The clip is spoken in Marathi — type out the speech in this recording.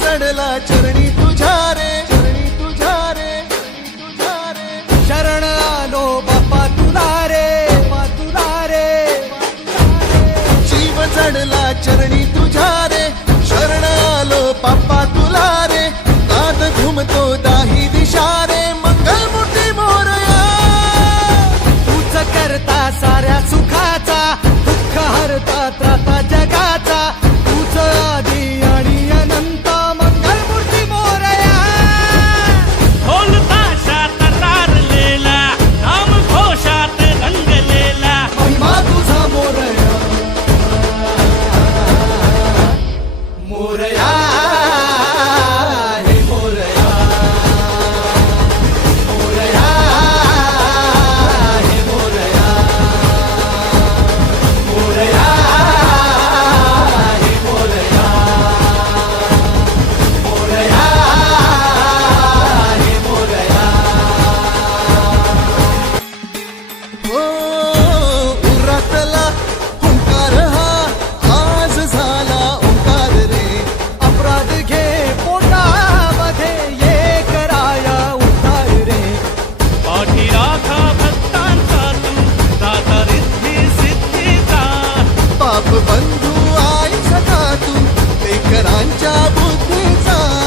जडला चरणी तुझ्या रे चरणी तुझ्या रे तुझ्या रे. शरण आलो बापा तुला रे बा तुला रे जीव जडला चरणी முறைய 이 거?